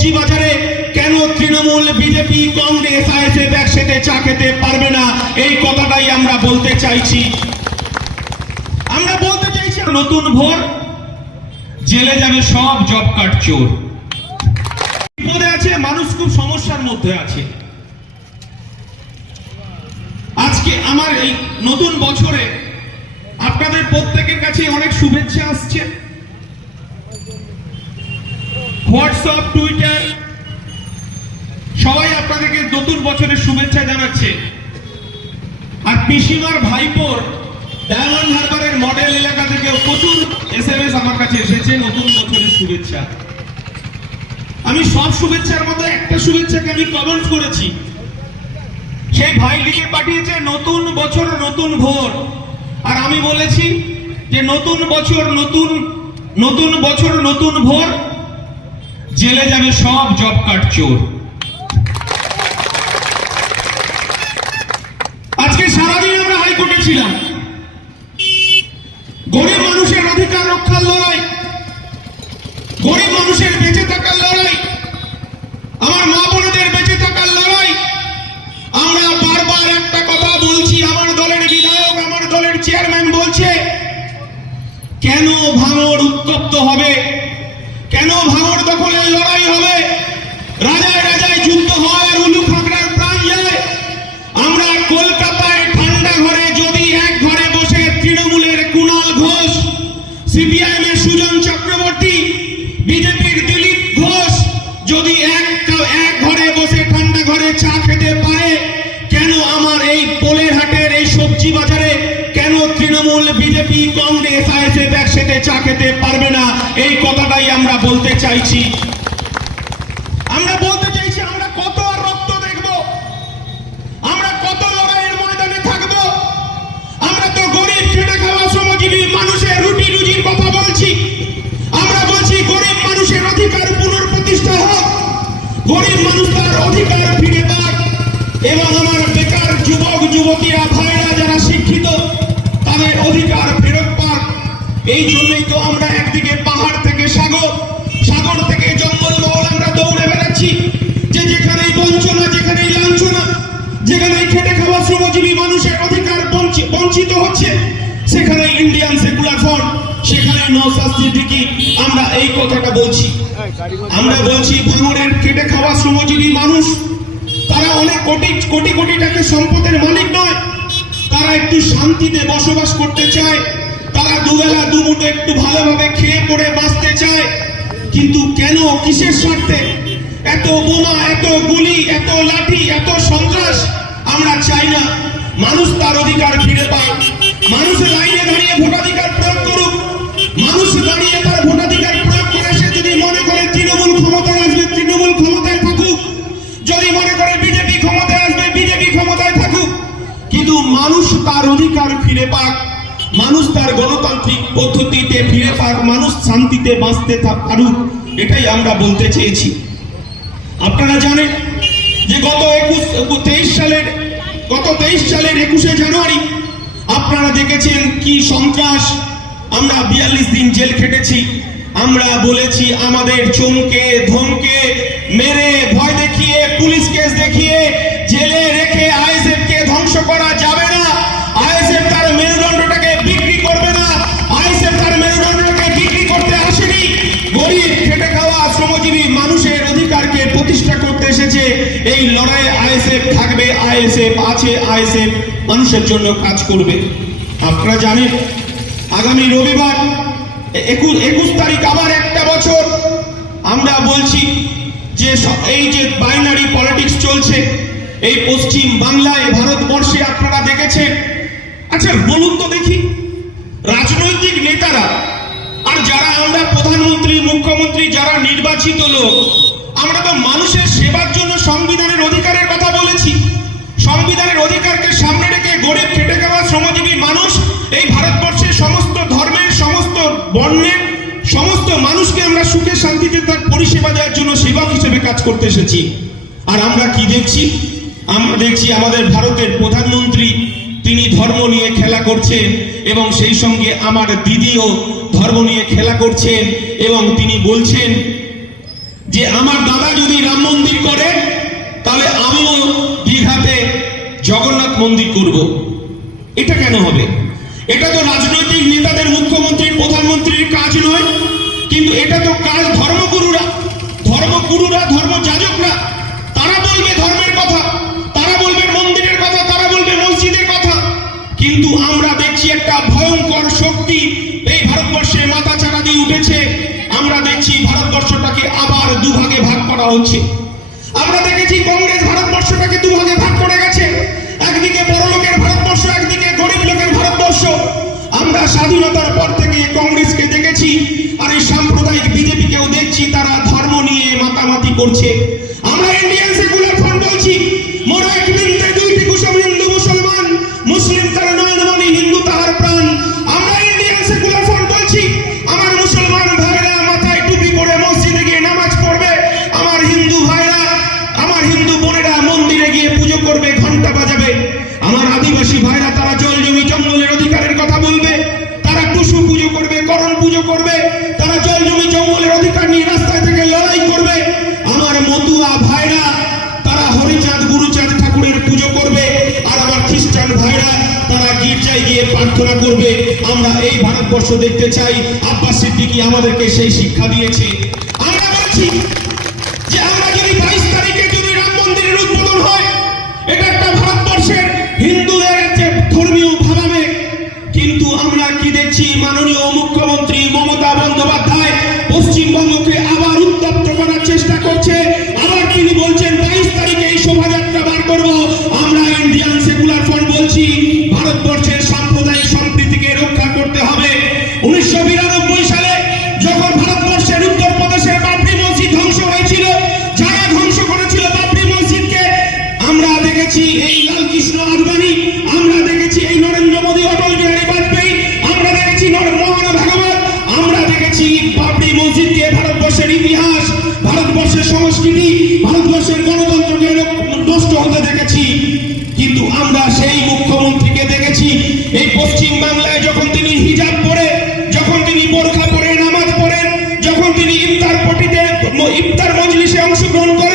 সবজি বাজারে কেন তৃণমূল, বিজেপি, কংগ্রেস, আইএসএফ একসাথে চা খেতে পারবে না, এই কথাটাই আমরা বলতে চাইছি। নতুন ভোর, জেলে যাবে সব জব কার্ড চোর। বিপদে আছে মানুষ, খুব সমস্যার মধ্যে আছে। আজকে আমার এই নতুন বছরে আপনাদের প্রত্যেকের কাছে অনেক শুভেচ্ছা আসছে। হোয়াটসঅ্যাপ, টুইটার, সবাই আপনাদেরকে নতুন বছরের শুভেচ্ছা জানাচ্ছে। আর পিসিমার ভাইপোর ডায়মন্ড হারবারের মডেল এলাকা থেকে প্রচুর এসএমএস আমার কাছে এসেছে নতুন বছরের শুভেচ্ছা। আমি সব শুভেচ্ছার মধ্যে একটা শুভেচ্ছাকে আমি কমেন্ট করেছি। সেই ভাই লিখে পাঠিয়েছে নতুন বছর নতুন ভোর। আর আমি বলেছি যে নতুন বছর নতুন ভোর, জেলে যাবে সব জব কার্ড চোর। আজকে সারাদিন আমরা হাইকোর্টে ছিলাম। গরিব মানুষের অধিকার রক্ষার লড়াই, গরিব মানুষের বেঁচে থাকার লড়াই, আমার মা বোনদের বেঁচে থাকার লড়াই। আমরা বারবার একটা কথা বলছি, আমার দলের বিধায়ক, আমার দলের চেয়ারম্যান বলছে কেন ভাঙড় উত্তপ্ত হবে, কেন ভাঙড় দখলের লড়াই হবে, রাজায় রাজায় যুদ্ধ হয় আর উলু খাগড়ার প্রাণ যায়। আমরা কলকাতায় ঠান্ডা ঘরে যদি এক ঘরে বসে তৃণমূলের কুণাল ঘোষ, সিপিআইএম এর সুজন চক্রবর্তী, বিজেপির দিলীপ ঘোষ যদি এক ঘরে বসে ঠান্ডা ঘরে চা খেতে পারে, কেন আমার এই পোলের হাটের এই সবজি বাজারে কেন তৃণমূল, বিজেপি, কংগ্রেস, আইএসএফ একসাথে চা খেতে পারবে না, এই কথাটাই আমরা বলতে চাইছি। আমরা কত আর রক্ত দেখব, আমরা কত লড়াইয়ের ময়দানে থাকব। আমরা তো গরিব খেটে খাওয়া শ্রমজীবী মানুষের রুটি রুজির কথা বলছি। আমরা বলছি গরিব মানুষের অধিকার পুনঃপ্রতিষ্ঠা হোক, গরিব মানুষ তার অধিকার ফিরে পাক, এবং আমার বেকার যুবক যুবতীরা, ভাইরা যারা শিক্ষিত, তাদের অধিকার ফেরত পাক। এই জন্যই তো আমরা একদিকে পাহাড় থেকে সাগর, সাগর থেকে জঙ্গলমহল আমরা দৌড়ে বেড়াচ্ছি, যে যেখানেই বঞ্চনা, যেখানেই লাঞ্ছনা, যেখানেই খেটে খাওয়া শ্রমজীবী মানুষের অধিকার বঞ্চিত হচ্ছে, সেখানে ইন্ডিয়ান সেকুলার ফ্রন্ট, সেখানে নওশাদ সিদ্দিকী, আমরা এই কথাটা বলছি। আমরা বলছি ভাঙড়ের খেটে খাওয়া শ্রমজীবী মানুষ, তারা অনেক কোটি কোটি টাকা সম্পদের মালিক নয়, তারা একটু শান্তিতে বসবাস করতে চায়, তারা দুবেলা দুমুঠো একটু ভালোভাবে খেয়ে পড়ে বাঁচতে চায়। কিন্তু কেন, কিসের স্বার্থে এত বোমা, এত গুলি, এত লাঠি, এত সন্ত্রাস? আমরা চাই না মানুষ তার অধিকার ফিরে পাক, মানুষ লাইনে দাঁড়িয়ে ভোটাধিকার প্রয়োগ করুক, মানুষ দাঁড়িয়ে তার ভোটাধিকার প্রয়োগ করে সে যদি মনে করে তৃণমূল ক্ষমতায় আসবে, তৃণমূল ক্ষমতায় থাকুক, যদি মনে করে বিজেপি ক্ষমতায় আসবে, বিজেপি ক্ষমতায় থাকুক, কিন্তু মানুষ তার অধিকার ফিরে পাক, মানুষ তার গণতান্ত্রিক পদ্ধতিতে ফিরে পাক, মানুষ শান্তিতে বাঁচতে পারুক, এটাই আমরা বলতে চেয়েছি। আপনারা জানেন যে গত 23 সালের 21শে জানুয়ারি আপনারা দেখেছেন কি সন্ত্রাস। আমরা 42 দিন জেল খেটেছি। আমরা বলেছি আমাদের চমকে ধমকে মেরে ভয় দেখিয়ে পুলিশ কেস দেখিয়ে জেলে রেখে আইএসএফ কে ধ্বংস করা যাবে না। আইএসএফ তার মেরুদণ্ডটাকে বিক্রি করবে না। আইএসএফ তার মেরুদণ্ডটাকে বিক্রি করতে আসেনি। গরিব খেটে খাওয়া শ্রমজীবী মানুষের অধিকারকে প্রতিষ্ঠা করতে এসেছে। এই লড়াইয়ে আইএসএফ থাকবে, আইএসএফ আছে, আইএসএফ মানুষের জন্য কাজ করবে। আপনারা জানেন আগামী রবিবার 21 তারিখ আবার একটা বছর। আমরা বলছি যে এই যে বাইনারি পলিটিক্স চলছে এই পশ্চিম বাংলায়, ভারতবর্ষে আপনারা দেখেছেন। আচ্ছা বলুন তো দেখি, রাজনৈতিক নেতারা আর যারা আমরা প্রধানমন্ত্রী, মুখ্যমন্ত্রী, যারা নির্বাচিত লোক, আমরা তো মানুষের সেবার জন্য সংবিধানের অধিকারের কথা বলেছি। সংবিধানের অধিকারকে সামনে রেখে গরিব খেটে খাওয়া শ্রমজীবী মানুষ, এই ভারতবর্ষের সমস্ত ধর্মের, সমস্ত বর্ণের সমস্ত মানুষকে আমরা সুখে শান্তিতে তার পরিষেবা দেওয়ার জন্য সেবক হিসেবে কাজ করতে এসেছি। আর আমরা কি দেখছি? আমরা দেখছি আমাদের ভারতের প্রধানমন্ত্রী তিনি ধর্ম নিয়ে খেলা করছেন, এবং সেই সঙ্গে আমার দিদিও ধর্ম নিয়ে খেলা করছেন, এবং তিনি বলছেন যে আমার দাদা যদি রাম মন্দির করে তাহলে আমিও দীঘাতে জগন্নাথ মন্দির করব। এটা কেন হবে? এটা তো রাজনৈতিক নেতাদের, মুখ্যমন্ত্রীর, প্রধানমন্ত্রীর কাজ নয়, কিন্তু এটা তো কাজ ধর্মগুরুরা, ধর্মযাজকরা। তারা বলবে ধর্মের কথা, তারা বলবে মন্দিরের কথা, তারা বলবে মসজিদের কথা। কিন্তু আমরা দেখছি একটা ভয়ঙ্কর শক্তি এই ভারতবর্ষে মাথাচাড়া দিয়ে উঠেছে। আমরা দেখছি ভারতবর্ষটাকে আবার দুভাগে ভাগ করা হচ্ছে। আমরা দেখেছি কংগ্রেস ভারতবর্ষটাকে দুভাগে ভাগ করে গেছে, একদিকে বড় লোকের ভারতবর্ষ, একদিকে গরিব লোকের ভারতবর্ষ। আমরা স্বাধীনতার পর থেকে কংগ্রেসকে দেখেছি, আর এই সাম্প্রদায়িক বিজেপিকেও দেখছি, তারা ধর্ম নিয়ে মাতামাতি করছে। আমরা ইন্ডিয়ান সেকুলার ফ্রন্ট বলছি, মোরা এক বৃন্দে দুইটি কুসুম, হিন্দু মুসলমান, মুসলিম তার নয়নমণি, হিন্দু তাহার প্রাণ। আমরা ইন্ডিয়ান সেকুলার ফ্রন্ট বলছি, আমার মুসলমান ভাইরা মাথায় টুপি পরে মসজিদে গিয়ে নামাজ পড়বে, আমার হিন্দু ভাইরা, আমার হিন্দু বোনেরা মন্দিরে গিয়ে পুজো করবে, ঘন্টা বাজাবে। আমার আদিবাসী ভাইরা তারা জল জমি জঙ্গলের অধিকারের কথা বলবে, তারা টুসু পুজো করবে, করণ পুজো করবে, তারা জল জমি জঙ্গলের অধিকার নিয়ে রাস্তায় থেকে লড়াই করবে। আমার মতুয়া ভাইরা তারা হরিচাঁদ গুরুচাঁদ ঠাকুরের পুজো করবে, আর আমার খ্রিস্টান ভাইরা তারা গির্জায় গিয়ে প্রার্থনা করবে। আমরা এই ভারতবর্ষ দেখতে চাই। আব্বাস সিদ্দিকী আমাদেরকে সেই শিক্ষা দিয়েছে। আমরা বলছি যে আমরা যদি 22 তারিখে যদি রাম মন্দিরের উদ্বোধন হয়, এটা একটা ভারতবর্ষের হিন্দুদের যে ধর্মীয় ভাবাবে, কিন্তু আমরা কি দেখছি? মাননীয় মুখ্যমন্ত্রী মমতা বন্দ্যোপাধ্যায় পশ্চিমবঙ্গকে আবার উত্তপ্ত করার চেষ্টা করছে। আবার তিনি বলছেন 22 তারিখে এই শোভাযাত্রা বার করব। আমরা ইন্ডিয়ান সেকুলার ফ্রন্ট বলছি, ভারতবর্ষের সাম্প্রদায়িক সম্প্রীতিকে রক্ষা করতে হবে। 1992 সালে যখন ভারতবর্ষের উত্তরপ্রদেশের বাবরি মসজিদ ধ্বংস হয়েছিল, যারা ধ্বংস করেছিল বাবরি মসজিদকে, আমরা দেখেছি এই লালকৃষ্ণ আদবানি, আমরা দেখেছি এই নরেন্দ্র মোদী, অটল বিহারী বাজপেয়ী, আমরা দেখেছি মহানা ভাগবত, আমরা দেখেছি বাবরি মসজিদকে ভারতবর্ষের ইতিহাস, ভারতবর্ষের সংস্কৃতি, ভারতবর্ষের গণতন্ত্রকে নষ্ট হতে দেখেছি। কিন্তু আমরা সেই মুখ্যমন্ত্রীকে দেখেছি এই পশ্চিম বাংলায় যখন তিনি হিজাব পরে, যখন তিনি বোরখা পরে নামাজ পড়েন, যখন তিনি ইফতার মজলিসে অংশগ্রহণ করেন,